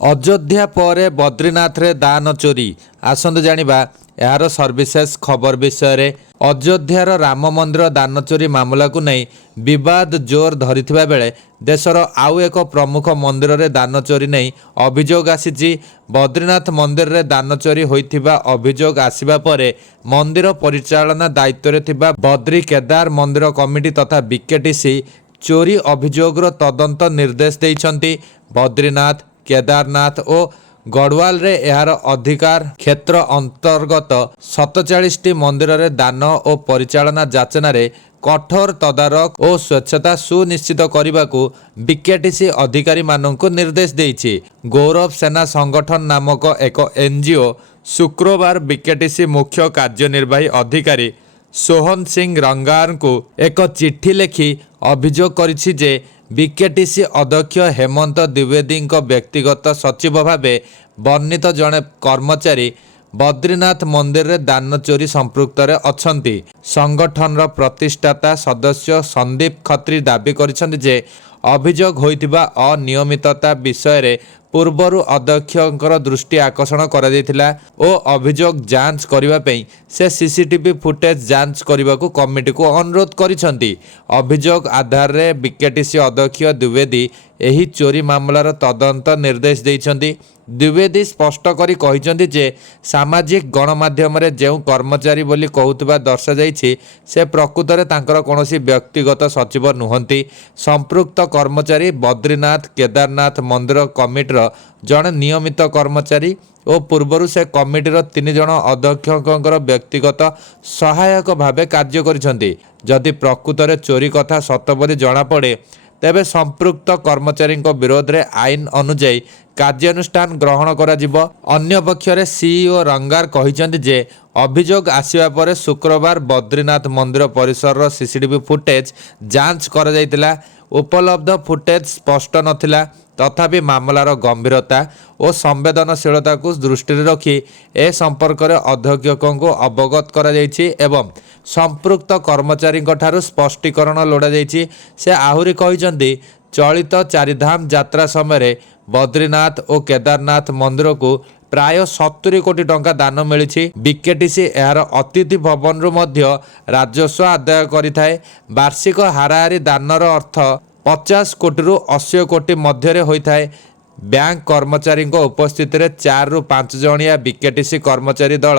अयोध्या पर बद्रीनाथ रे दान चोरी आसंतु जानिबा यार सर्विसेस खबर विषय रे। अयोध्यार राम मंदिर दान चोरी मामला को नहीं विवाद जोर धरिथिबा बेले देशर आउ एक प्रमुख मंदिर रे दान चोरी नहीं अभियोग आसीछि। बद्रीनाथ मंदिर रे दान चोरी होइथिबा अभियोग आसिबा परे मंदिर परिचालना दायित्व रे थिबा बद्री केदार मंदिर कमिटी तथा बीकेटीसी चोरी अभियोगर तदंत निर्देश देइछन्ति। बद्रीनाथ केदारनाथ और गढ़वाल रे यार अधिकार क्षेत्र अंतर्गत 47टी मंदिर रे दान और परिचालना जाचना रे कठोर तदारक और स्वच्छता सुनिश्चित करने को बीकेटीसी अधिकारी मानक निर्देश देइछि। गौरव सेना संगठन नामक एक एनजीओ शुक्रवार बीकेटीसी मुख्य कार्यनिर्वाही अधिकारी सोहन सिंह रंगार को एक चिट्ठी लिखि अभियोग करिछि जे बीकेटीसी अध्यक्ष हेमंत द्विवेदी व्यक्तिगत सचिव भावे वर्णित जड़े कर्मचारी बद्रीनाथ मंदिर रे दान चोरी संपृक्त अछंती। संगठन प्रतिष्ठाता सदस्य संदीप खत्री दाबी करिसेंति जे अभियोग होइतिबा अनियमितता विषय रे पूर्वर अध्यक्षकर दृष्टि आकर्षण करा जायतिला ओ अभियोग जांच करिबा पई से सीसीटीवी फुटेज जांच करने को कमिटी को अनुरोध करिसेंति। अभियोग आधार रे बीकेटीसी अध्यक्ष द्विवेदी एही चोरी मामलार तदंत निर्देश देइछन्ति। द्विवेदी स्पष्ट करी कहिसेंति जे सामाजिक गणमाध्यम रे जेउ कर्मचारी बोली कहउतबा दर्शा जाइछि से प्रकृत रे तांकर कोनोसी व्यक्तिगत सचिव नुहंती। संपृक्त कर्मचारी बद्रीनाथ केदारनाथ मंदिर कमिटीर जड़े नियमित कर्मचारी और पूर्वर से कमिटीर 3 जन अध्यक्षकर व्यक्तिगत सहायक भावे कार्य करिसेंति। जदि प्रकृत रे चोरी कथा सत बोली जणा पड़े तेबे संपृक्त कर्मचारी विरोध में आईन अनुजाई कार्यानुष्ठान ग्रहण करा जिवो। अन्य पक्षरे सीईओ रंगार कहिसेंति जे अभियोग आसिबा परे शुक्रवार बद्रीनाथ मंदिर परिसर सीसीटीवी फुटेज जांच करा जायतिला। उपलब्ध फुटेज स्पष्ट नथिला तथापि मामलार गंभीरता और संवेदनशीलता को दृष्टि रखी ए संपर्क में अध्यक्ष को अवगत करा जायछि एवं संपृक्त कर्मचारी ठारू स्पष्टीकरण लोड़ा जायछि। से आहुरी कहिसेंति चलित चारिधाम यात्रा समय बद्रीनाथ और केदारनाथ मंदिर को प्राय 70 कोटी टंका दान मिली। बीकेटीसी यार अतिथि भवन रु मध्य राजस्व आदाय करिथाए। वार्षिक हाराहारी दानर अर्थ 50 कोटी रु 80 कोटी मध्य होइथाए। बैंक कर्मचारी उपस्थित 4 रु 5 जणिया बीकेटीसी कर्मचारी दल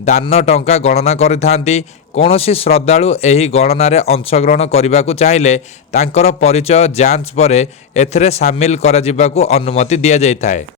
दान टंका गणना करिथांती। कौनसी श्रद्धालु एही गणनारे अंशग्रहण करने चाहिए तांकर परिचय जांच पर एथिरे सामिल करा जिबाकु अनुमति दिया जायथाए।